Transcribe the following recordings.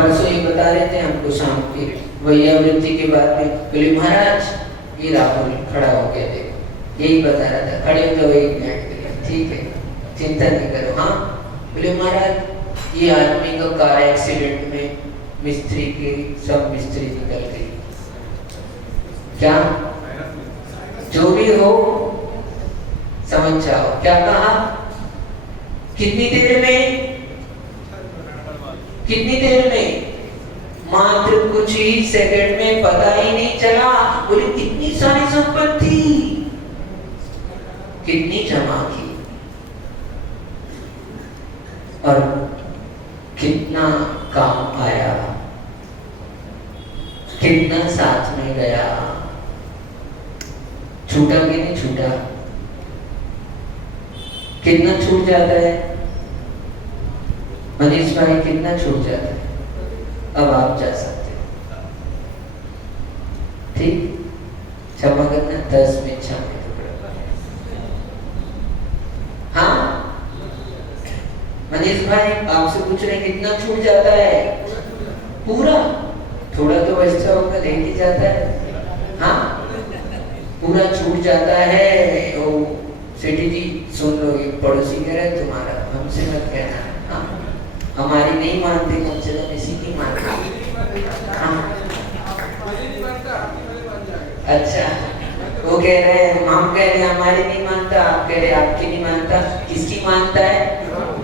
परसों ये बता रहे थे हमको शाम के वैयावृत्ति के बाद में, बोले महाराज ये राहुल खड़ा हो गया, देखो यही बता रहा था, खड़े हो जाओ 1 मिनट के लिए, ठीक है चिंता नहीं करो। हाँ बोले महाराज ये आदमी का कार एक्सीडेंट में मिस्त्री की सब मिस्त्री निकल गई, क्या जो भी हो समझ जाओ। क्या कहा? कितनी देर में? कितनी देर में? मात्र कुछ ही सेकंड में, पता ही नहीं चला। बोले कितनी सारी संपत्ति कितनी जमा की और कितना काम आया, कितना साथ में गया। छूटा कि नहीं छूटा? कितना छूट जाता है मनीष भाई, कितना छूट जाता है? अब आप जा सकते हो, ठीक? क्षमा करना 10 में क्षमा टुकड़ा। हाँ मनीष भाई आपसे पूछ रहे कितना छूट जाता है? पूरा? थोड़ा तो बचता होगा, लेट ही जाता है। हाँ पूरा छूट जाता है। ओ सेठी जी सुन लो, ये पड़ोसी कह रहे तुम्हारा, हमसे मत कहना। हाँ हमारी नहीं मानते, कम से कम इसी की मानते। हाँ अच्छा वो कह रहे हैं, हम कह रहे हैं हमारी नहीं मानता, आप कह रहे आपकी नहीं मानता। किसकी मानता है?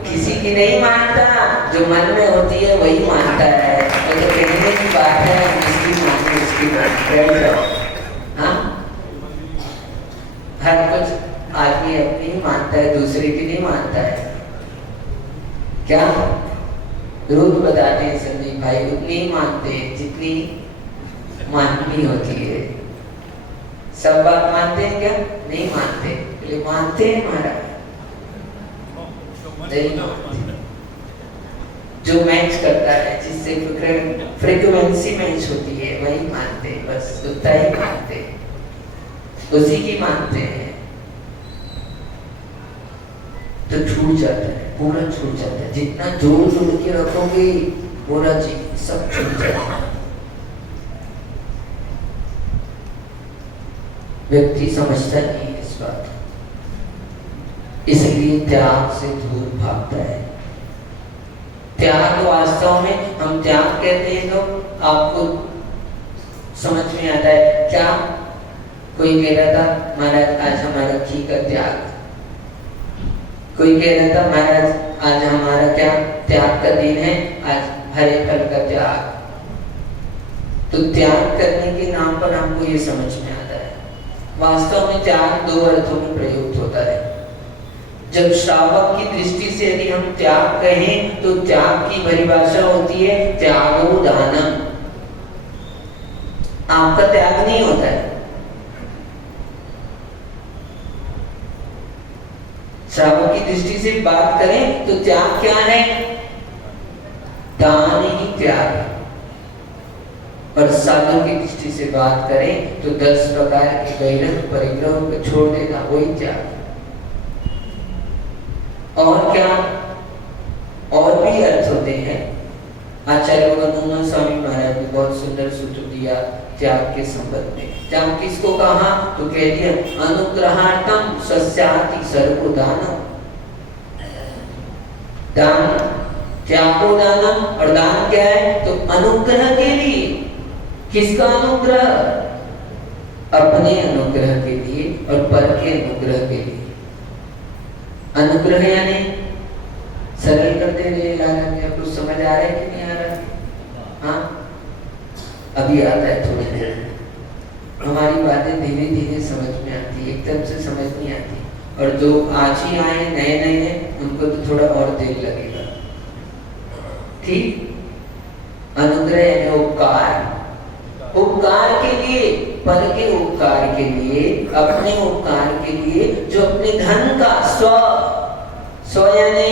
किसी की नहीं मानता, जो मन में होती है वही मानता है। तो कहने की बात है, जिसकी मानते उसकी मानते। हाँ हर कुछ आदमी अपनी ही मानता है, दूसरे की नहीं मानता है। क्या रोज बताते हैं संदीप भाई, उतनी ही मानते हैं जितनी माननी होती है। सब बात मानते हैं क्या? नहीं मानते। बोले मानते हैं महाराज, नहीं मानते। जो मैच करता है, जिससे फ्रीक्वेंसी मैच होती है वही मानते हैं, बस उतना ही मानते हैं, उसी की मानते हैं। तो छूट जाता है, पूरा छूट जाता है। जितना जोड़ जोड़ के रखोगे पूरा चीज सब छूट जाएगा। व्यक्ति समझता नहीं है इस बात, इसलिए त्याग से दूर भागता है। त्याग वास्तव में हम त्याग कहते हैं तो आपको समझ में आता है क्या? कोई कह रहा था महाराज आज हमारा घी का त्याग, कोई कह रहा था महाराज आज हमारा क्या त्याग का दिन है, आज हरे फल का त्याग। तो त्याग करने के नाम पर हमको ये समझ में आता है, वास्तव में त्याग 2 अर्थों में प्रयुक्त होता है। जब श्रावक की दृष्टि से यदि हम त्याग कहें तो त्याग की परिभाषा होती है त्यागो दानम। आपका त्याग नहीं होता है। श्रावक की दृष्टि से बात करें तो त्याग क्या है? दान ही त्याग है। और साधु की दृष्टि से बात करें तो 10 प्रकार के गैरक परिग्रह को छोड़ देना वही त्याग। और क्या और भी अर्थ होते हैं। आचार्य हनुमान स्वामी महाराज ने बहुत सुंदर सूत्र दिया त्याग के संबंध में। त्याग किसको कहा तो कह दिया अनुग्रहार्थम स्वस्याति सर्वदानम। दान त्यागो दानम, और दान क्या है तो अनुग्रह के लिए। किसका अनुग्रह? अपने अनुग्रह के लिए और पर के अनुग्रह के लिए। अनुग्रह यानी सरल कर दे रहे लाला में, आपको समझ आ रहा है कि नहीं आ रहा? हाँ अभी आता है थोड़ी देर में। हमारी बातें धीरे धीरे समझ में आती है, एकदम से समझ नहीं आती। और जो आज ही आए नए नए हैं उनको तो थोड़ा और देर लगेगा। ठीक? अनुग्रह यानी उपकार, उपकार के लिए, पर के उपकार के लिए, अपने उपकार के लिए, जो अपने धन का स्व यानी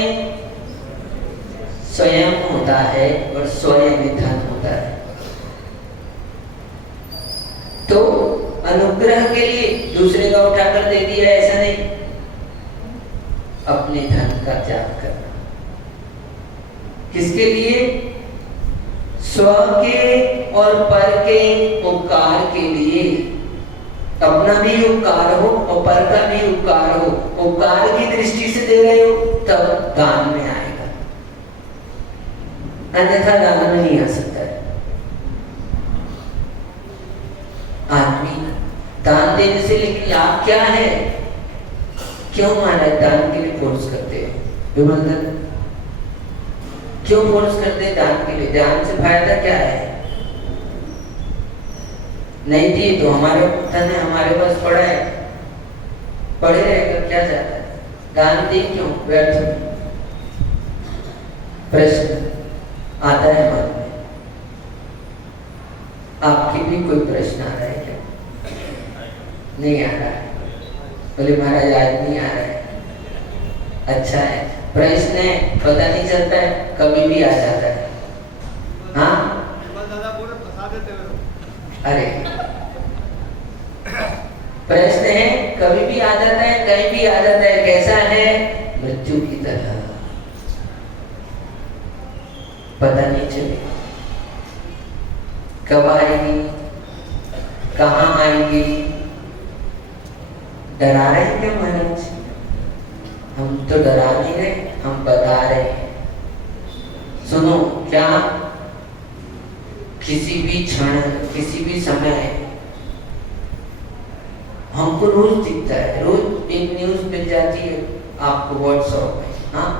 स्वयं होता है और स्व यानी धन होता है। तो अनुग्रह के लिए दूसरे का उठाकर दे दिया ऐसा नहीं, अपने धन का त्याग करना। किसके लिए? स्व के और पर के उपकार के लिए, अपना भी उपकार हो और पर का भी उपकार हो, उपकार की दृष्टि से दे रहे हो तब दान में आएगा, अन्यथा दान में नहीं आ सकता है। आदमी दान देने से लेकिन लाभ क्या है? क्यों महाराज दान के लिए फोर्स करते हैं? विमल क्यों फोर्स करते हैं दान के लिए? दान से फायदा क्या है? नहीं दिए तो हमारे धन है, हमारे पास पड़ा है, पड़े रहेगा, क्या जाता है? दान दे क्यों? व्यर्थ में। प्रश्न आता है मन में, आपके भी कोई प्रश्न आ रहा है क्या? नहीं आ रहा है? बोले महाराज आज नहीं आ रहा है, अच्छा है। प्रश्न है, पता नहीं चलता है, कभी भी आ जाता है। हाँ अरे प्रश्न है, कभी भी आ जाता है, कहीं भी आ जाता है। कैसा है? मृत्यु की तरह, पता नहीं चलेगा कब आएगी, कहाँ आएगी। डरा रहे हैं क्या महाराज? हम तो डरा नहीं रहे, हम बता रहे हैं। सुनो, क्या किसी भी क्षण, किसी भी समय हमको रोज दिखता है, रोज एक न्यूज मिल जाती है आपको व्हाट्सएप में, हाँ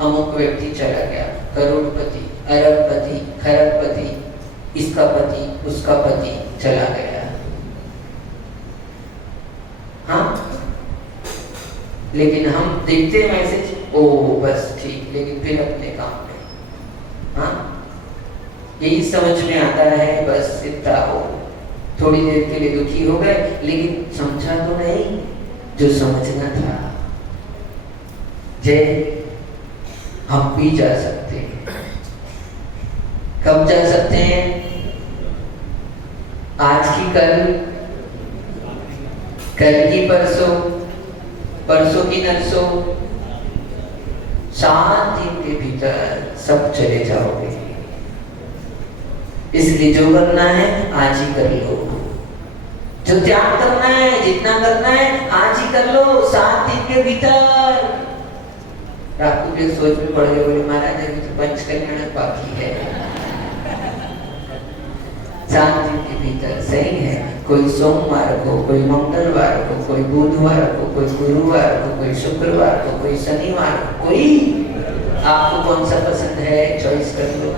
अमुक व्यक्ति चला गया, करोड़पति, अरबपति, खरबपति, इसका पति, उसका पति चला गया। हाँ लेकिन हम देखते मैसेज, ओ बस ठीक, लेकिन फिर अपने काम में। हाँ यही समझ में आता है, बस इतना हो, थोड़ी देर के लिए दुखी हो गए, लेकिन समझा तो नहीं जो समझना था। जय हम भी जा सकते हैं। कब जा सकते हैं? आज की कल, कल की परसों, परसों की नरसों, 7 दिन के भीतर सब चले जाओगे। इसलिए जो करना है आज ही कर लो, जो त्याग करना है, जितना करना है आज ही कर लो, 7 दिन के भीतर। आपको भी सोच में पड़ गए, बोले महाराज अभी तो पंच कल्याण बाकी है। 7 दिन के भीतर सही है। कोई सोमवार को, कोई मंगलवार को, कोई बुधवार को, कोई गुरुवार को, कोई शुक्रवार को, कोई शनिवार को, कोई आपको कौन सा पसंद है चॉइस कर लो।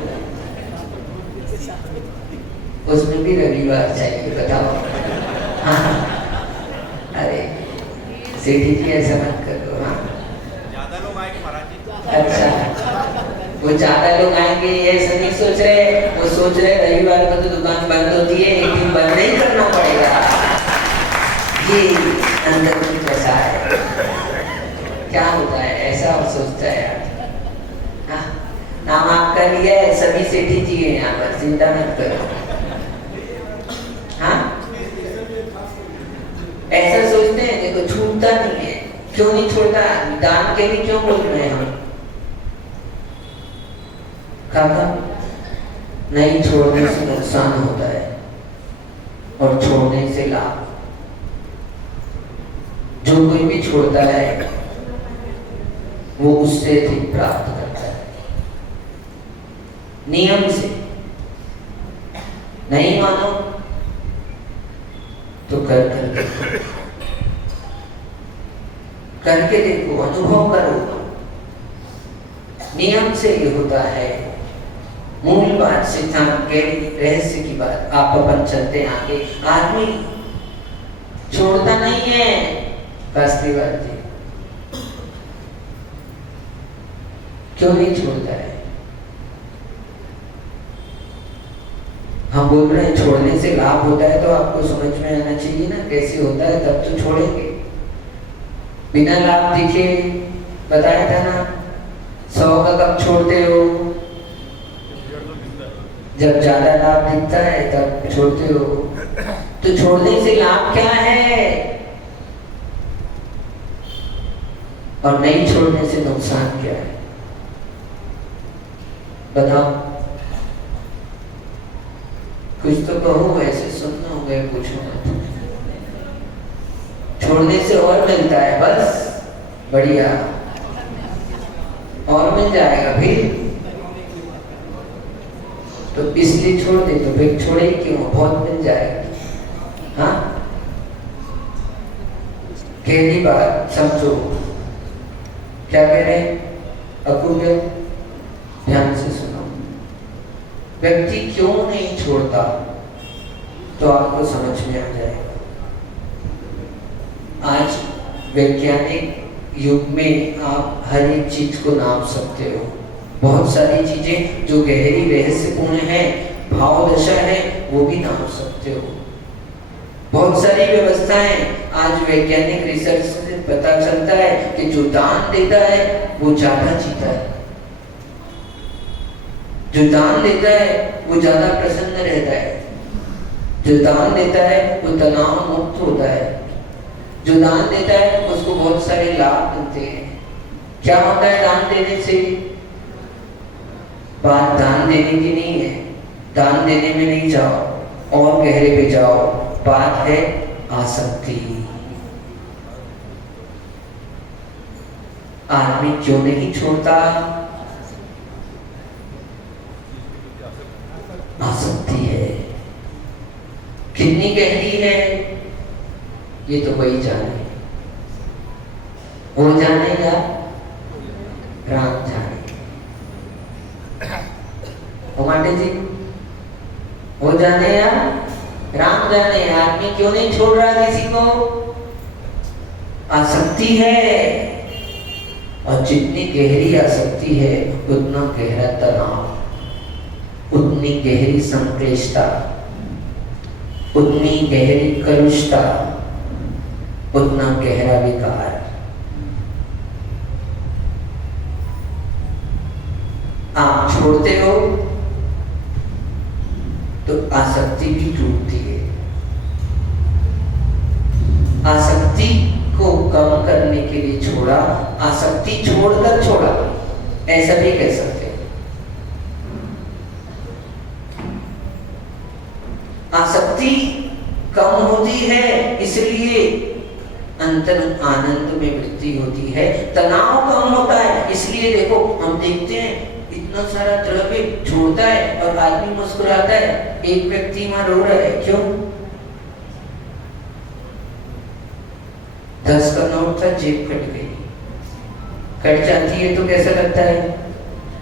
उसमें भी रविवार चाहिए, बताओ। हाँ अरे सेठी जी ऐसा मत कर दो। हाँ ज्यादा लोग आएंगे महाराज जी। अच्छा वो ज्यादा लोग आएंगे ऐसा नहीं सोच रहे, वो सोच रहे रविवार को तो दुकान बंद होती है, एक दिन बंद नहीं करना पड़ेगा। ये अंदर की दशा है, क्या होता है ऐसा वो सोचता है यार। हाँ नाम आपका लिया है, सभी सेठी जी है यहाँ पर, चिंता मत करो। हाँ ऐसा सोचते हैं, देखो छूटता नहीं है। क्यों नहीं छोड़ता? दान के लिए क्यों बोल रहे हैं हम? कहा नहीं छोड़ने से नुकसान होता है और छोड़ने से लाभ। जो कोई भी छोड़ता है वो उससे अधिक प्राप्त करता है, नियम से। नहीं मानो तो करके देखो, अनुभव करो। नियम से ये होता है। मूल बात, सिद्धांत के रहस्य की बात, आप अपन चलते हैं आगे। आदमी छोड़ता नहीं है, कास्तीवाल जी क्यों नहीं छोड़ता है? हम बोल रहे हैं छोड़ने से लाभ होता है, तो आपको समझ में आना चाहिए ना कैसे होता है, तब तो छोड़ेंगे। बिना लाभ दिखे बताया था ना, 100 का कब छोड़ते हो? जब ज्यादा लाभ दिखता है तब छोड़ते हो। तो छोड़ने से लाभ क्या है और नहीं छोड़ने से नुकसान क्या है? बताओ। कुछ तो कहो, ऐसे सुनना हो गए, पूछो मत। छोड़ने से और मिलता है, बस बढ़िया और मिल जाएगा फिर। तो इसलिए छोड़ दे, तो फिर छोड़े क्यों, बहुत मिल जाएगा। हाँ, कहनी बात समझो। क्या कह रहे हैं? अपूर्व, ध्यान से सुनो। व्यक्ति क्यों नहीं छोड़ता तो आपको समझ में आ जाएगा। आज वैज्ञानिक युग में आप हर एक चीज को नाप सकते हो। बहुत सारी चीजें जो गहरी रहस्यपूर्ण है, भाव दशा है, वो भी नाप सकते हो। बहुत सारी व्यवस्थाएं आज वैज्ञानिक रिसर्च से पता चलता है कि जो दान देता है वो ज्यादा जीता है, जो दान देता है वो ज्यादा प्रसन्न रहता है, जो दान देता है वो तनाव मुक्त होता है, जो दान देता है उसको बहुत सारे लाभ मिलते हैं। क्या होता है दान देने से? बात दान देने की नहीं है, दान देने में नहीं जाओ, और गहरे पे जाओ। बात है आसक्ति। आदमी क्यों नहीं छोड़ता? आसक्ति है। कितनी गहरी है ये तो वही जाने, वो जानेगा, राम जाने। माटे जी, वो जाने या राम जाने। आदमी क्यों नहीं छोड़ रहा किसी को? आसक्ति है। और जितनी गहरी आसक्ति है उतना गहरा तनाव, उतनी गहरी संक्लिष्टता, उतनी गहरी कलुषता, उतना गहरा विकार। आप छोड़ते हो तो आसक्ति भी टूटती है। आसक्ति को कम करने के लिए छोड़ा, आसक्ति छोड़कर छोड़ा, ऐसा भी कह सकते हैं। आसक्ति कम होती है इसलिए अंतर आनंद में वृद्धि होती है। तनाव कम होता है इसलिए देखो, हम देखते हैं इतना सारा द्रव्य छोड़ता है और आदमी मुस्कुराता है। एक व्यक्ति वहां रो रहा है, क्यों? 10 का नोट था, जेब कट गई। कट जाती है तो कैसा लगता है?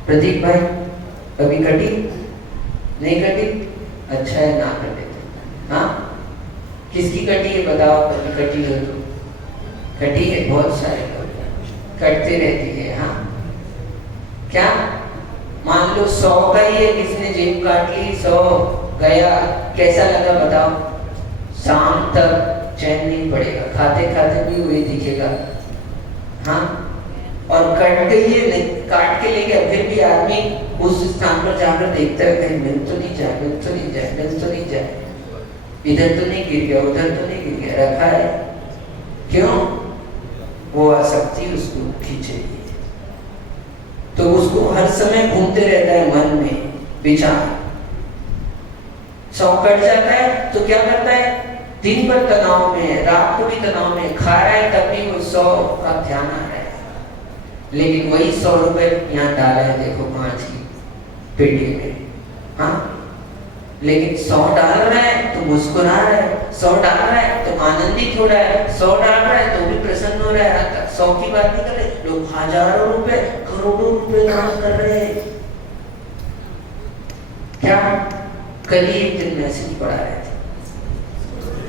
प्रदीप भाई कभी कटी? नहीं कटी? अच्छा है ना कटे। हाँ, किसकी कटी है बताओ? कभी कटी हो तो? कटी है, बहुत सारे लोग कटते रहती है। हाँ, क्या मान लो 100 का ही है, किसने जेब काट ली, 100 गया, कैसा लगा बताओ? शाम तक चैन नहीं पड़ेगा, खाते खाते भी वही दिखेगा। हाँ, और कट गई है, काट के ले गया, फिर भी आदमी उस स्थान पर जाकर देखता है कहीं मिल तो नहीं जाए, मिल तो नहीं जाए, मिल तो नहीं जाए, इधर तो नहीं गिर गया, उधर तो नहीं गिर गया, रखा है। क्यों? वो आसक्ति उसको खींचेगी, तो उसको हर समय घूमते रहता है मन में विचार। 100 कट जाता है तो क्या करता है? दिन भर तनाव में है, रात को भी तनाव में, खा रहा है तब भी वो 100 का ध्यान आ रहा है। लेकिन वही 100 रुपए यहाँ डाला है, देखो 5 की पेटी में। हाँ, लेकिन 100 डाल रहा है तो मुस्कुरा रहा है, 100 डाल रहा है तो आनंदित हो रहा है, 100 डाल रहा है तो भी प्रसन्न हो रहा है। 100 की बात नहीं कर रहे, लोग हजारों रुपए, करोड़ों रुपए दान कर रहे हैं। क्या? कल ही एक दिन मैसेज पढ़ा रहे थे,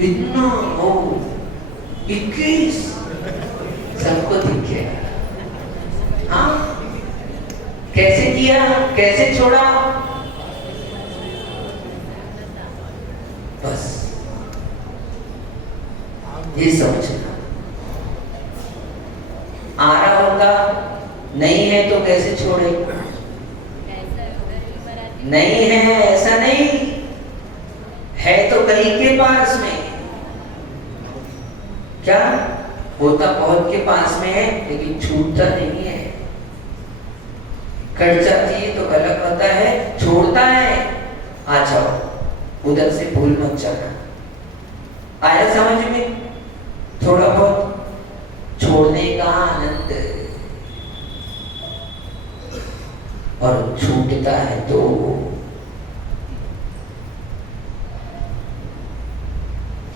इतना हो 21 सबको दिख गया। हाँ, कैसे किया, कैसे छोड़ा? बस ये समझना। आ रहा होगा, नहीं है तो कैसे छोड़े? नहीं है ऐसा नहीं है तो कहीं के पास में। क्या होता? बहुत के पास में है लेकिन छूटता नहीं है। कट जाती है तो अलग होता है, छोड़ता है, आ जाओ उधर से भूल मत जाना। आया समझ में? थोड़ा बहुत छोड़ने का आनंद, और छूटता है तो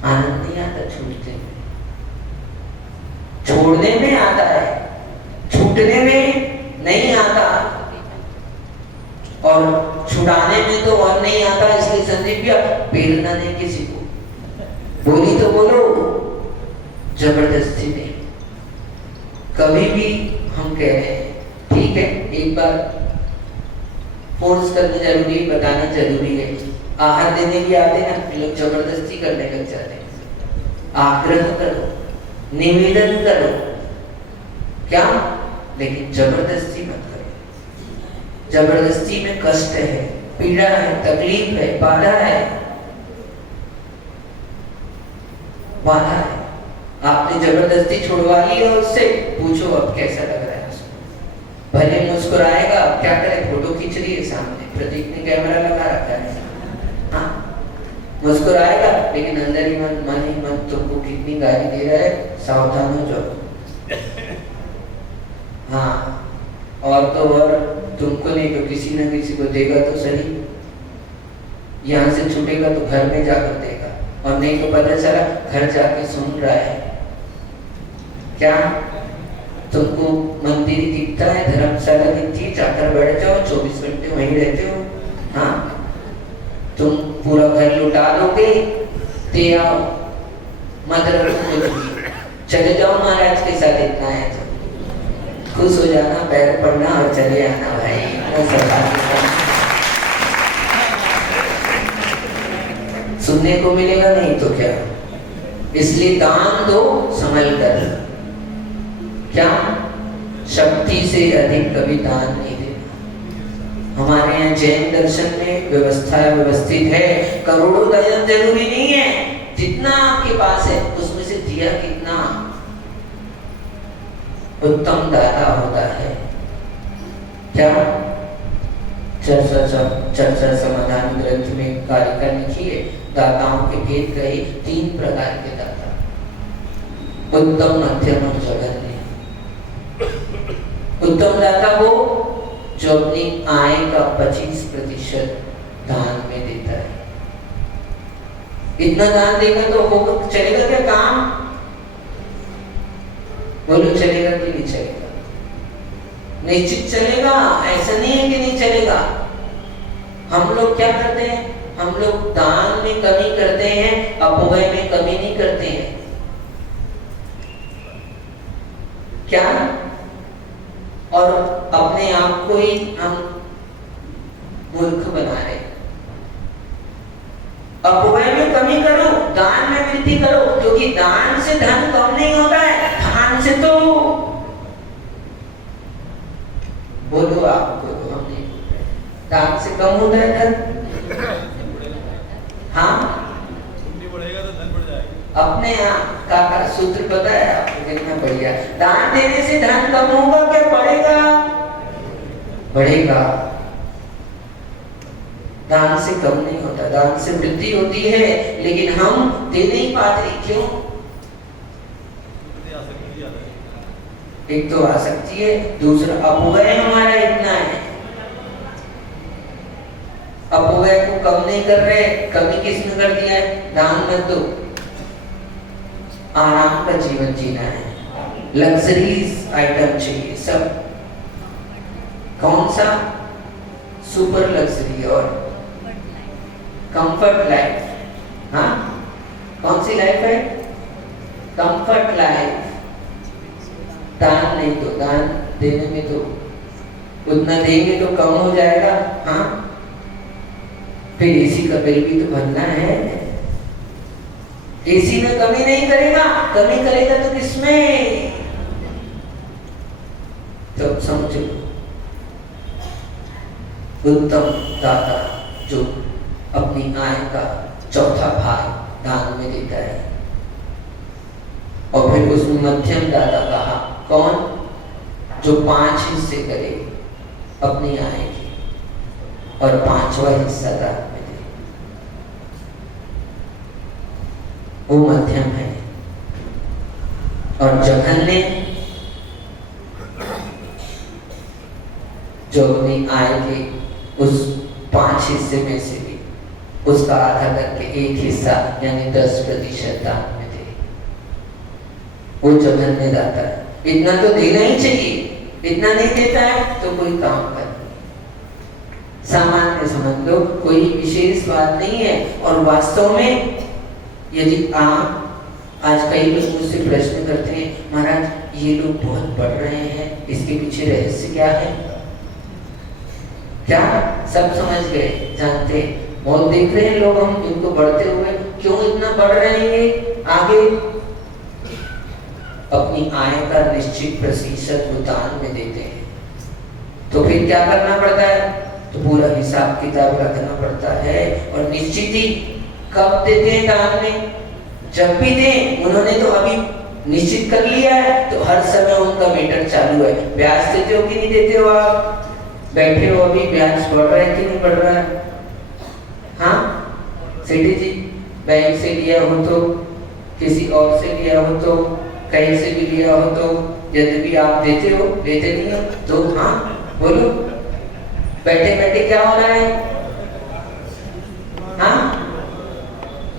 आनंद नहीं आता। छूटते में, छोड़ने में आता है, छूटने में नहीं आता, और छुड़ाने में तो और नहीं आता। इसलिए संदीप भैया प्रेरणा दे किसी को, बोली तो बोलो, जबरदस्ती नहीं। कभी भी हम कह रहे हैं ठीक है, एक बार फोर्स करना जरूरी, बताना जरूरी है। आहार देने भी आते ना लोग, जबरदस्ती करने लग जाते हैं। आग्रह करो, निवेदन करो, क्या, लेकिन जबरदस्ती मत करो। जबरदस्ती में कष्ट है, पीड़ा है, तकलीफ है, बाधा है, बाधा है। आपने जबरदस्ती छुड़वा ली और उससे पूछो अब कैसा लग रहा है उसको। भले मुस्कुराएगा, क्या करे, फोटो खींच रही है सामने, प्रतीक ने कैमरा लगा रखा है, हाँ मुस्कुराएगा, लेकिन अंदर ही मन ही मन तुमको कितनी गाली दे रहा है, सावधान हो जाओ। हाँ, और तो और तुमको नहीं तो किसी न किसी को देगा तो सही। यहाँ से छूटेगा तो घर में जाकर देगा, और नहीं तो पता चला घर जाके सुन रहा है। क्या तुमको मंदिर दिखता है, धर्मशाला दिखती है, जाकर बैठ जाओ, 24 घंटे वहीं रहते हो। हाँ, तुम पूरा घर लुटा लोगे, दे आओ, मतलब चले जाओ महाराज के साथ, इतना है तो खुश हो जाना, पैर पड़ना और चले आना भाई। सुनने को मिलेगा नहीं तो क्या। इसलिए दान दो संभल कर, क्या शक्ति से अधिक कभी दान नहीं देना। हमारे यहाँ जैन दर्शन में व्यवस्था व्यवस्थित है, करोड़ों दान जरूरी नहीं है, जितना आपके पास है उसमें से दिया कितना उत्तम दाता होता है। क्या चर्चा समाधान ग्रंथ में कारिका लिखी है, दाताओं के भेद कहे 3 प्रकार के दाता, उत्तम, मध्यम और जघन्य। उत्तम दाता वो जो अपनी आय का 25% दान में देता है। इतना दान देगा तो होगा, चलेगा क्या काम? बोलो चलेगा कि नहीं चलेगा? निश्चित चलेगा, ऐसा नहीं है कि नहीं चलेगा। हम लोग क्या करते हैं? हम लोग दान में कमी करते हैं, अपव्यय में कमी नहीं करते हैं। क्या? और अपने आप को ही हम मूर्ख बना रहे। अपव्यय में कमी करो, दान में वृद्धि करो, क्योंकि दान से धन कम नहीं होता है, दान से तो बोलो आप, बोलो, हम नहीं बोल रहे, दान से कम होता है धन। हाँ, बढ़ेगा तो धन बढ़ जाएगा। अपने यहाँ का सूत्र पता है आपको, कितना बढ़िया। दान देने से धन कम होगा क्या बढ़ेगा? बढ़ेगा। दान से कम नहीं होता, दान से वृद्धि होती है, लेकिन हम दे नहीं पाते। क्यों? एक तो आसक्ति है, दूसरा अपव्यय हमारा इतना है। अपव्यय को कम नहीं कर रहे, कमी किसने कर दिया है? दान मत दो, आराम का जीवन जीना है, लग्जरीज आइटम चाहिए सब। कौन सा? सुपर लग्जरी और कंफर्ट लाइफ। हाँ, कौन सी लाइफ है? Comfort life. दान नहीं तो, दान देने में तो उतना देंगे तो कम हो जाएगा। हाँ, फिर एसी का बिल भी तो भरना है। एसी में कमी नहीं करेगा, कमी करेगा तो किसमें? तो समझो, उत्तम दाता जो अपनी आय का 1/4 भाग दान में देता है। और फिर उसमें मध्यम दाता कहा, कौन? जो 5 हिस्से करे अपनी आय की और 5वां हिस्सा दान में दे। वो मध्यम है। और जघन्य जो अपनी आय के उस 5 हिस्से में से भी उसका आधा करके 1 हिस्सा यानी 10% दान में दे, वो जघन्य दाता है। इतना तो देना ही चाहिए, इतना नहीं देता है तो कोई काम कर, सामान्य समझ लो, कोई विशेष बात नहीं है। और वास्तव में यदि आप आज कई लोग मुझसे प्रश्न करते हैं, महाराज ये लोग बहुत बढ़ रहे हैं, इसके पीछे रहस्य क्या है? क्या सब समझ गए, जानते हैं, बहुत देख रहे हैं लोग हम इनको बढ़ते हुए, क्यों इतना बढ़ रहे हैं आगे? अपनी आय का निश्चित प्रतिशत वो दान में देते हैं। तो फिर क्या करना पड़ता है? तो पूरा हिसाब किताब रखना पड़ता है। और निश्चित ही कब देते हैं दान में? जब भी दें, उन्होंने तो अभी निश्चित कर लिया है तो हर समय उनका मीटर चालू है। ब्याज देते हो कि नहीं देते हो? आप बैठे हो, अभी ब्याज बढ़ रहा है कि नहीं बढ़ रहा है? हाँ सेठी जी, बैंक से लिया हो तो, किसी और से लिया हो तो, कहीं से भी लिया हो तो, यदि भी आप देते हो, देते नहीं हो तो हाँ बोलो, बैठे बैठे क्या हो रहा है? हाँ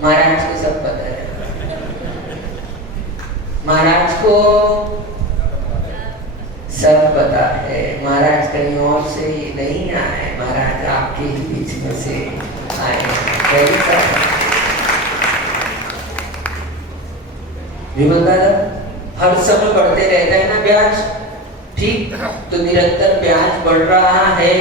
महाराज को सब पता है, महाराज को सब पता है। महाराज कहीं और से ही नहीं आए, महाराज आपके ही बीच में से आए। हर समय बढ़ते रहता है ना ब्याज, ठीक? तो निरंतर ब्याज बढ़ रहा है,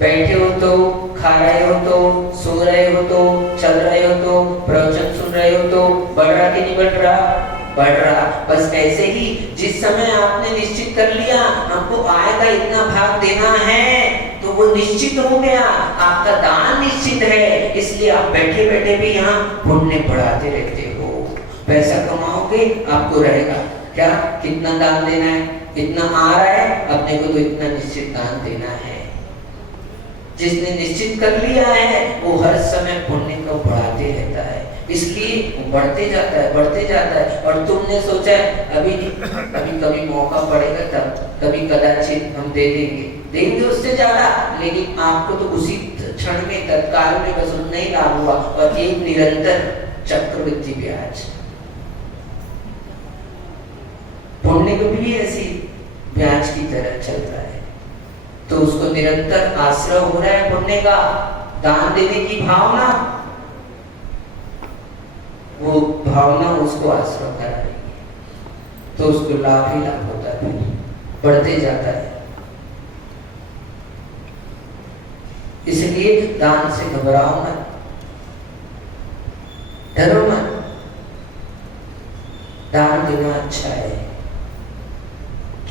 बैठे हो तो, खा रहे हो तो, सो रहे हो तो, चल रहे हो तो, प्रवचन सुन रहे हो तो, बढ़ रहा कि नहीं बढ़ रहा? बढ़ रहा। बस ऐसे ही जिस समय आपने निश्चित कर लिया हमको आय का इतना भाग देना है, तो वो निश्चित हो गया, आपका दान निश्चित है, इसलिए आप बैठे बैठे भी यहाँ पुण्य बढ़ाते रहते हो। पैसा कमाओगे आपको रहेगा क्या, कितना दान देना है, इतना आ रहा है, अपने को तो इतना निश्चित दान देना है। जिसने निश्चित कर लिया है वो हर समय पुण्य को बढ़ाते रहता है, इसलिए बढ़ते जाता है, बढ़ते जाता है। और तुमने सोचा है अभी कभी मौका पड़ेगा तब, कभी कदाचित हम दे देंगे उससे ज्यादा, लेकिन आपको तो उसी क्षण में, तत्काल में बस उतना ही लाभ हुआ। और एक निरंतर चक्रवृद्धि ब्याज, पुण्य को भी ऐसी ब्याज की तरह चलता है, तो उसको निरंतर आश्रय हो रहा है पुण्य का, दान देने की भावना, वो भावना उसको आश्रय कर रही है, तो उसको लाभ ही लाभ होता है, बढ़ते जाता है। इसलिए दान से घबराओ मत, डरो मत, दान देना अच्छा है।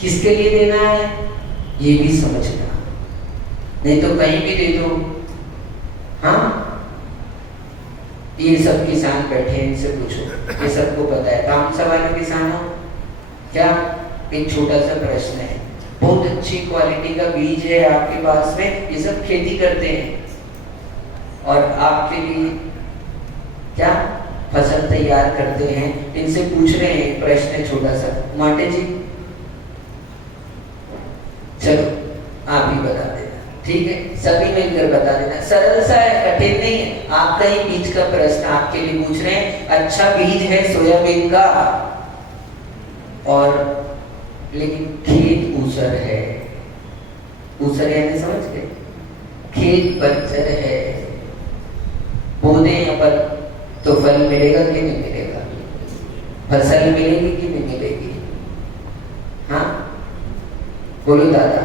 किसके लिए देना है ये भी समझना, नहीं तो कहीं भी दे दो। हाँ ये सब किसान बैठे हैं, इनसे पूछो, ये सबको पता है। काम सभा में किसानों क्या, एक छोटा सा प्रश्न है, बहुत अच्छी क्वालिटी का बीज है आपके पास में, ये सब खेती करते हैं और आपके लिए क्या फसल तैयार करते हैं, इनसे पूछ रहे हैं प्रश्न छोटा सा, माटे जी चलो आप ही बता देना, ठीक है? सभी मिलकर बता देना, सरल सा है, कठिन नहीं है। आपका ही बीज का प्रश्न आपके लिए पूछ रहे हैं। अच्छा बीज है सोयाबीन का, और लेकिन खेत ऊसर है, ऊसर यानी समझ गए, खेत बंजर है, पौधे अपन तो फल मिलेगा कि नहीं मिलेगा, फसल मिलेगी कि नहीं मिलेगी? हाँ बोलो दादा,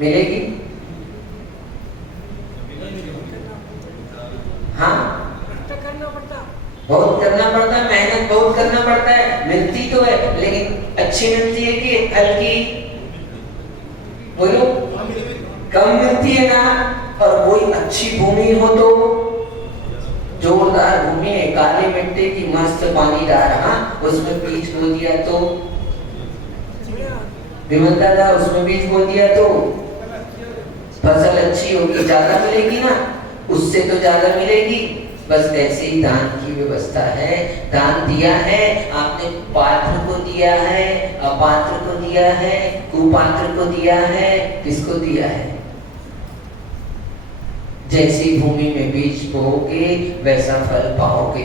मिलेगी? हाँ बहुत करना पड़ता है, मेहनत बहुत करना पड़ता है, मिलती तो है लेकिन अच्छी मिलती है कि हल्की? बोलो कम मिलती है ना। और कोई अच्छी भूमि हो तो, जोरदार भूमि है, काली मिट्टी की, मस्त पानीदार, हाँ उसमें बीज बो दिया तो, विमल दादा उसमें बीज बो दिया तो फसल अच्छी होगी, ज्यादा मिलेगी ना, उससे तो ज्यादा मिलेगी। बस ऐसे ही दान की व्यवस्था है। दान दिया है आपने, पात्र को दिया है, अपात्र को दिया है, कुपात्र को दिया है, किसको दिया है? जैसी भूमि में बीज बोओगे वैसा फल पाओगे।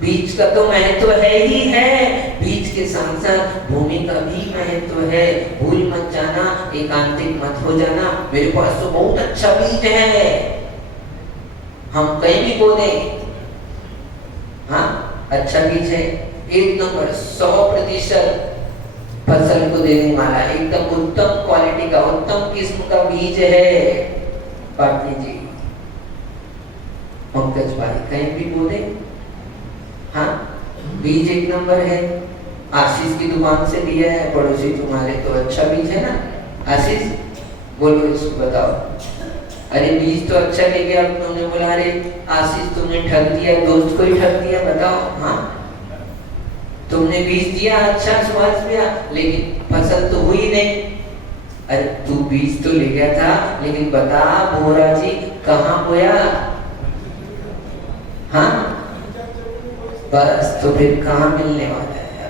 बीज का तो महत्व है ही है, बीज के साथ साथ भूमि का भी महत्व है। भूल मत जाना, एकांतिक मत हो जाना, मेरे पास तो बहुत अच्छा बीज है, हम कहीं भी बोले हाँ अच्छा बीज है, 1 नंबर 100% फसल को देने वाला, एकदम उत्तम क्वालिटी का, उत्तम किस्म का बीज है। पाटनी जी, पंकज भाई, कहीं भी बोले हाँ बीज 1 नंबर है। आशीष की दुकान से लिया है पड़ोसी तुम्हारे, तो अच्छा बीज है ना आशीष? बोलो इसको बताओ। अरे बीज तो अच्छा ले गया, तुमने बोला अरे आशीष तुमने ठग दिया, दोस्त को ही ठग दिया, बताओ। हाँ तुमने बीज दिया, अच्छा स्वाद दिया, लेकिन फसल तो हुई नहीं। अरे तू बीज तो ले गया था, लेकिन बता बोरा जी कहाँ बोया? हाँ बस तो फिर कहाँ मिलने वाला है?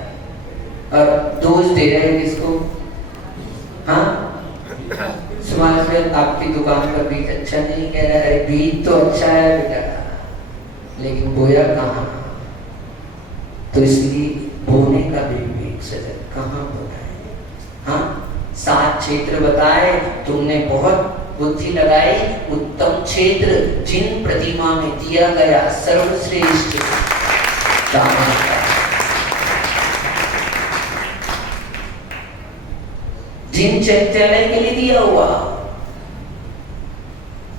और दोष दे रहे हैं किसको? हाँ समाज में आपकी दुकान का बीज अच्छा नहीं कह रहा है, बीज तो अच्छा है बेटा, लेकिन बोया कहाँ? तो इसलिए बोने का भी विवेक सजग, कहाँ बोना है? हाँ 7 क्षेत्र बताए, तुमने बहुत बुद्धि लगाई। उत्तम क्षेत्र जिन प्रतिमा में दिया गया सर्वश्रेष्ठ दान, जिन चैत्यालय के लिए दिया हुआ,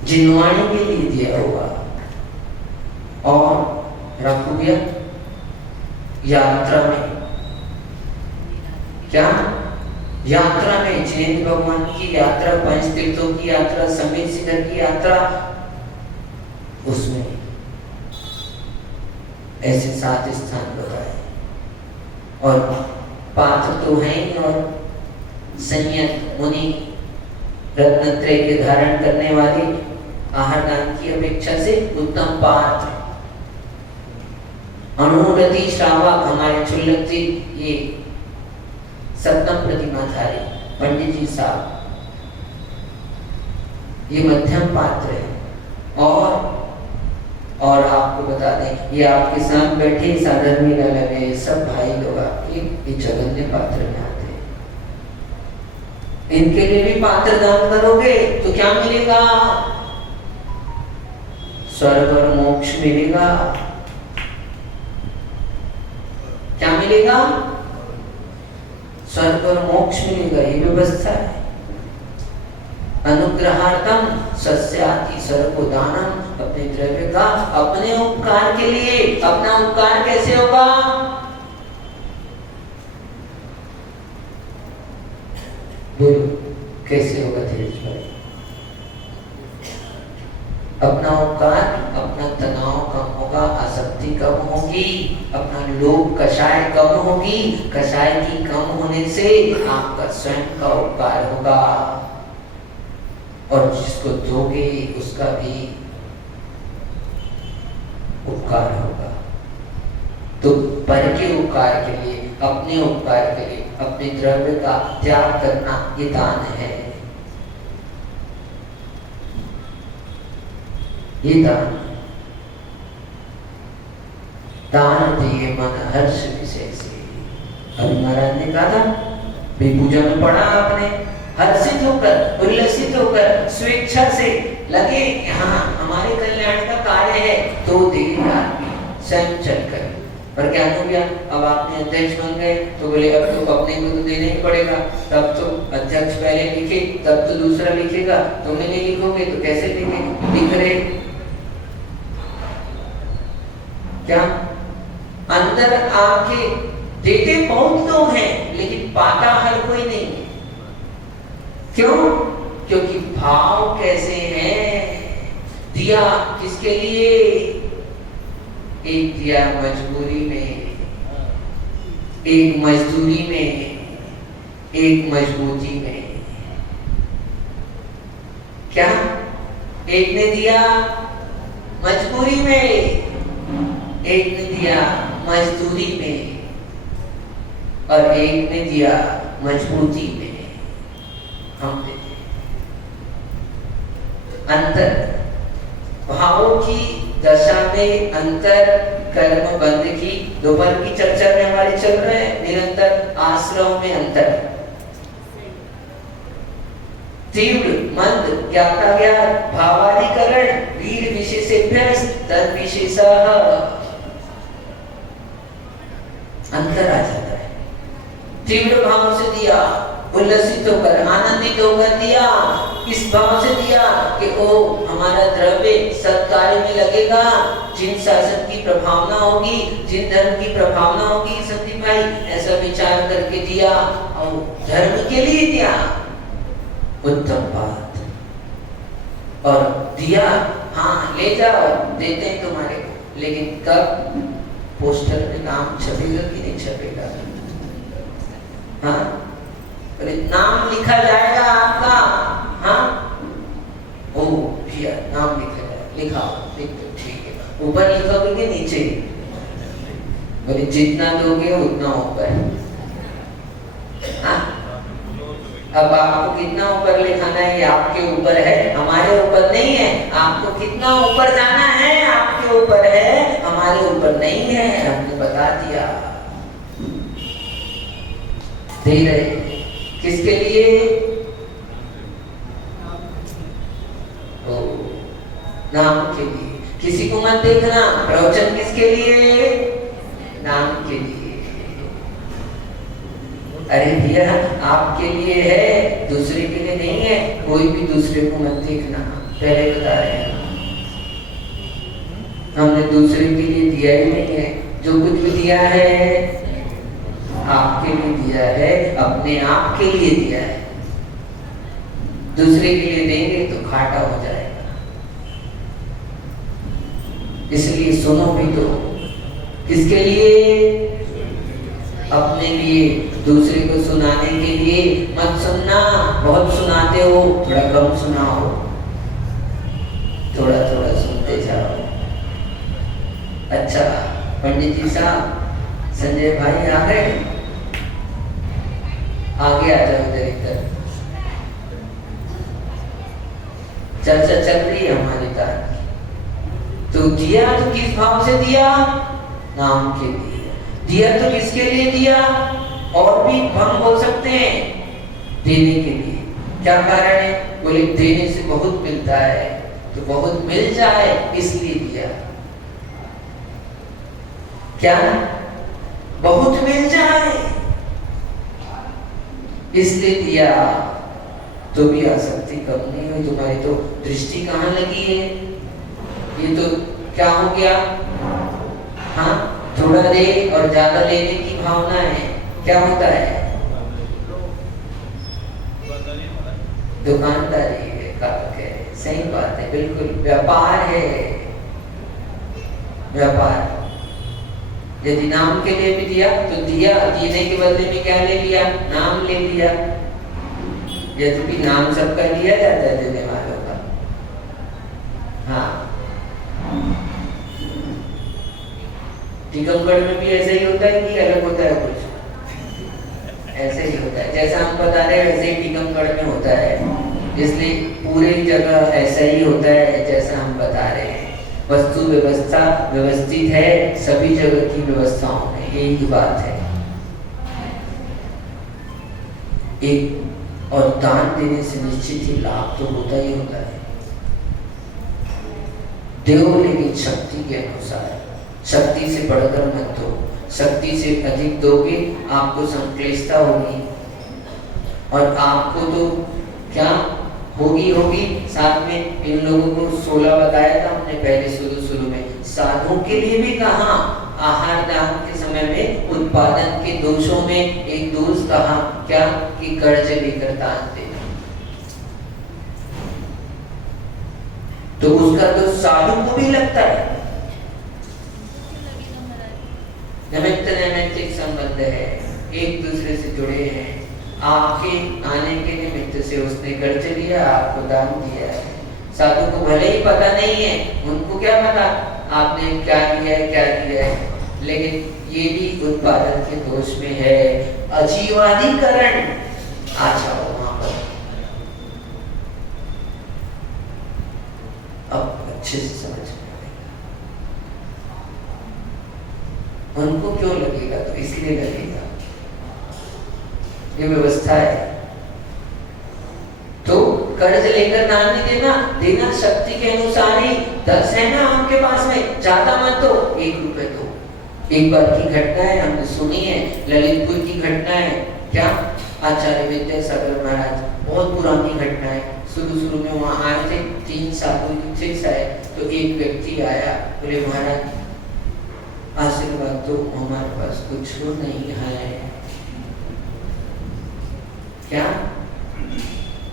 जिनवाणी के लिए दिया हुआ, और रखुबिया यात्रा में, क्या यात्रा में जैन भगवान की यात्रा, 5 तीर्थों की यात्रा, समेत शिखर की यात्रा, उसमें ऐसे 7 स्थान बताए। और पात्र तो हैं ही, और संयत मुनि रत्नत्रय के धारण करने वाले आहार दान की अपेक्षा से उत्तम पात्र। अनुरति श्रावक हमारे चुल्लक जी, ये 7वीं प्रतिमाधारी पंडित जी साहब, ये मध्यम पात्र है। और आपको बता दें, ये आपके साथ बैठे साधन में लगे सब भाई लोग आपके ये जगन्य पात्र में आते हैं। इनके लिए भी पात्र दान करोगे तो क्या मिलेगा? स्वर्ग और मोक्ष मिलेगा। क्या मिलेगा? स्वर्ग और मोक्ष मिलेगा, ये व्यवस्था है। अनुग्रहार्थम सस्याति सर्वो दानम, अपने द्रव्य का अपने उपकार के लिए। अपना उपकार कैसे होगा? बोलो कैसे होगा धीरज भाई? अपना उपकार, अपना तनाव कम होगा, आसक्ति कम होगी, अपना लोभ कषाय कम होगी, कषाय की कम होने से आपका स्वयं का उपकार होगा, और जिसको दोगे उसका भी उपकार होगा। तो पर के उपकार के लिए, अपने उपकार के लिए अपने द्रव्य का त्याग करना, ये दान है। ये दान, दान दिए मन हर्ष विषय से। अभी महाराज ने कहा था, पूजा में पढ़ा आपने, हर्षित होकर, उल्लसित होकर, स्वेच्छा से लगे हाँ हमारे कल्याण का कार्य है, तो दे आदमी स्वयं चलकर। पर क्या हो गया, अब आपने अध्यक्ष बन गए तो बोले अब तो अपने को तो देना ही पड़ेगा, तब तो अध्यक्ष पहले लिखे तब तो दूसरा लिखेगा, तुम नहीं लिखोगे तो कैसे लिख रहे? क्या अंदर आके देते बहुत लोग हैं, लेकिन पाता हर कोई नहीं। क्यों? क्योंकि भाव कैसे हैं? दिया किसके लिए? एक दिया मजबूरी में, एक मजदूरी में, एक मजबूती में। क्या? एक ने दिया मजबूरी में, एक ने दिया मजदूरी में और एक ने दिया मजबूती में। हम देते अंतर भावों की दशा में अंतर कर्म बंध की दोपहर की चर्चा में हमारे चल रहे हैं निरंतर आश्रम में अंतर तीव्र मंद ज्ञाताज्ञात भावाधिकरण वीर विशेषेभ्यस तद विशेषः अंतर आ जाता है। तीव्र भाव से दिया, उल्लसित होकर आनंदित होकर दिया, इस भाव से दिया कि ओ हमारा द्रव्य सत्कार्य में लगेगा, जिन शासन की प्रभावना होगी, जिन धर्म की प्रभावना होगी, संदीप भाई ऐसा विचार करके दिया और धर्म के लिए दिया, उत्तम बात। और दिया, हाँ ले जाओ, देते हैं तुम्हारे को, लेकिन कब पोस्टर में नाम छपेगा कि नहीं छपेगा? हाँ, नाम लिखा जाएगा आपका, हाँ, ओ भैया नाम लिखा जाएगा, लिखाओ, लिख दो, ठीक है। ऊपर लिखोगे कि नीचे? बोले जितना दोगे उतना ऊपर। हाँ, अब आपको कितना ऊपर लिखाना है, आपके ऊपर है, हमारे ऊपर नहीं है। आपको कितना ऊपर जाना है, आपके ऊपर है, हमारे ऊपर नहीं है। हमने बता दिया, दे रहे किसके लिए? ओ, नाम के लिए। किसी को मत देखना, प्रवचन किसके लिए? नाम के लिए। अरे भैया आपके लिए है, दूसरे के लिए नहीं है। कोई भी दूसरे को मत देखना, पहले बता रहे हैं। हमने दूसरे के लिए दिया ही नहीं है। जो कुछ भी दिया है आपके लिए दिया है, अपने आप के लिए दिया है। दूसरे के लिए देंगे तो घाटा हो जाएगा। इसलिए सुनो भी तो, किसके लिए? अपने लिए, दूसरे को सुनाने के लिए मत सुनना। बहुत सुनाते हो, थोड़ा कम सुनाओ, थोड़ा थोड़ा सुनते जाओ। अच्छा पंडित जी साहब, संजय भाई आ गए, आगे आ जाओ इधर इधर। चर्चा चल रही है हमारी तार। तो दिया तो किस भाव से दिया? नाम के लिए। दिया तो किसके लिए दिया? और भी भंग हो सकते हैं, देने के लिए। क्या कारण है? बोले देने से बहुत मिलता है, तो बहुत मिल जाए इसलिए दिया। क्या? बहुत मिल जाए इसलिए दिया। तो भी आसक्ति कम नहीं हुई तुम्हारी। तो दृष्टि कहाँ लगी है? ये तो क्या हो गया? हाँ, थोड़ा दे और ज्यादा लेने की भावना है। क्या होता है? दुकानदारी है, सही बात है, बिल्कुल व्यापार है। व्यापार यदि नाम के लिए भी दिया तो दिया, देने के बदले में क्या ले लिया? नाम ले लिया। यदि भी नाम सबका लिया जाता है देने वालों का। हाँ, टीकमगढ़ में भी ऐसे ही होता है कि अलग होता है? कुछ ऐसे ही होता है, जैसा हम बता रहे हैं वैसे ही टीकमगढ़ में होता है। इसलिए पूरी जगह ऐसा ही होता है जैसा हम बता रहे हैं। वस्तु व्यवस्था व्यवस्थित है सभी जगह की व्यवस्थाओं में, यही बात है। एक और दान देने से निश्चित ही लाभ तो होता ही होता है। देव लेकिन शक्ति के अनुसार, शक्ति से बढ़कर मत दो। शक्ति से अधिक दोगे आपको संक्लेशता होगी, और आपको तो क्या होगी। साथ में इन लोगों को 16 बताया था हमने पहले शुरू में। साधुओं के लिए भी कहा, आहार दान के समय में उत्पादन के दोषों में एक दोष कहा, क्या? कि कर्ज लेकर दान देना। तो उसका दोष साधु को भी लगता है। निमित्त नैमित्तिक संबंध है, एक दूसरे से जुड़े हैं। आपके आने के निमित्त से उसने कर्ज लिया, आपको दान दिया है। साधु को भले ही पता नहीं है, उनको क्या पता आपने क्या किया है क्या किया है, लेकिन ये भी उत्पादन के दोष में है। अजीवादीकरण आ जाओ वहां पर। अब अच्छे से समझ में आएगा। उनको क्यों लगेगा, तो इसलिए लगेगा, ये व्यवस्था है। तो कर्ज लेकर दान नहीं देना, देना शक्ति के अनुसार ही। 10 है ना आपके पास में, ज्यादा मत दो, 1 रुपए दो। एक बार की घटना है, हमने सुनी है, ललितपुर की घटना है। क्या आचार्य विद्यासागर महाराज, बहुत पुरानी घटना है। शुरू में वहाँ आए थे, 3 साधु थे शायद, तो एक व्यक्ति आया, बोले महाराज आशीर्वाद दो, हमारे पास कुछ नहीं है। क्या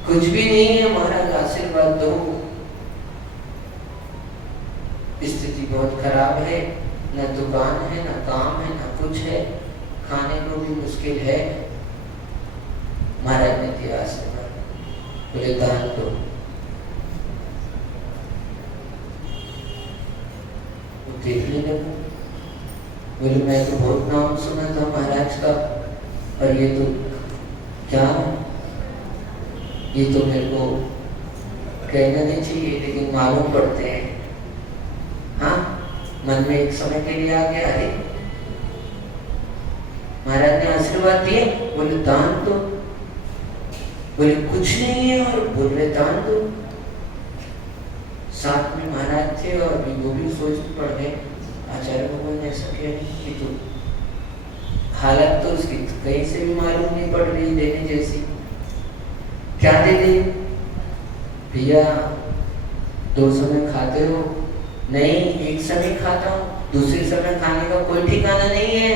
कुछ भी नहीं है महाराज, आशीर्वाद दो। स्थिति बहुत खराब है, न दुकान है, न काम है, न कुछ है, खाने को भी मुश्किल है। महाराज ने दिया आशीर्वाद, बोले दान दो। वो देखने लगा, बोले मैं तो बहुत नाम सुना था महाराज का, और ये तो क्या है, ये तो मेरे को कहना नहीं चाहिए, लेकिन मालूम पड़ते हैं। हाँ, मन में एक समय के लिए आ गया, अरे महाराज ने आशीर्वाद दिए, बोले दान दो। बोले कुछ नहीं है, और बोल रहे दान दो। साथ में महाराज थे, और वो भी सोच पड़ गए, आचार्य भगवान ने ऐसा किया कि तो हालत तो उसकी कहीं से भी मालूम नहीं पड़ रही देने जैसी। क्या दे दे भैया, 2 समय खाते हो? नहीं, एक समय खाता हूँ, दूसरे समय खाने का कोई ठिकाना नहीं है।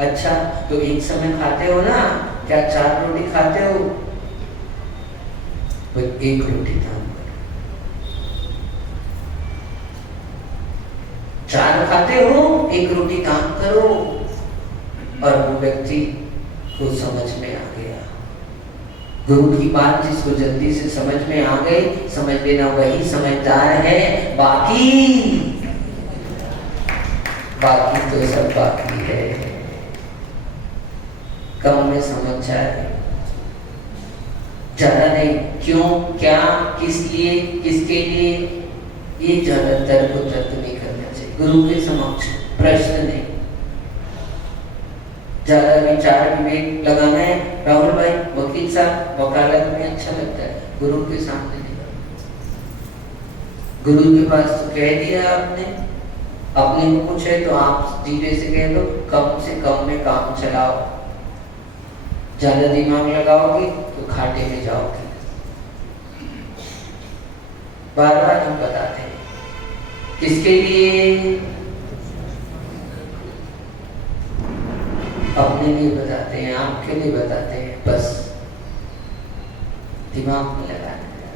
अच्छा, तो एक समय खाते हो ना, क्या 4 रोटी खाते हो? तो 1 रोटी दान करो। 4 खाते हो, 1 रोटी दान करो। और वो व्यक्ति को समझ में आ गया। गुरु की बात जिसको जल्दी से समझ में आ गई, समझ लेना वही समझदार है, बाकी तो सब बाकी है। कम में समझ जाए, ज्यादा नहीं। क्यों, क्या, किस लिए, किसके लिए, ये ज्यादा तर्क नहीं करना चाहिए। गुरु के समक्ष प्रश्न नहीं, ज्यादा विचार विवेक लगाना है। राहुल भाई वकील साहब, वकालत में अच्छा लगता है, गुरु के सामने नहीं। गुरु के पास तो कह दिया आपने, अपने को कुछ है तो आप धीरे से कह दो, कम से कम में काम चलाओ। ज्यादा दिमाग लगाओगे तो घाटे में जाओगे। बार बार हम बताते हैं, किसके लिए? अपने लिए बताते हैं, आपके लिए बताते हैं, बस दिमाग में लगाना है,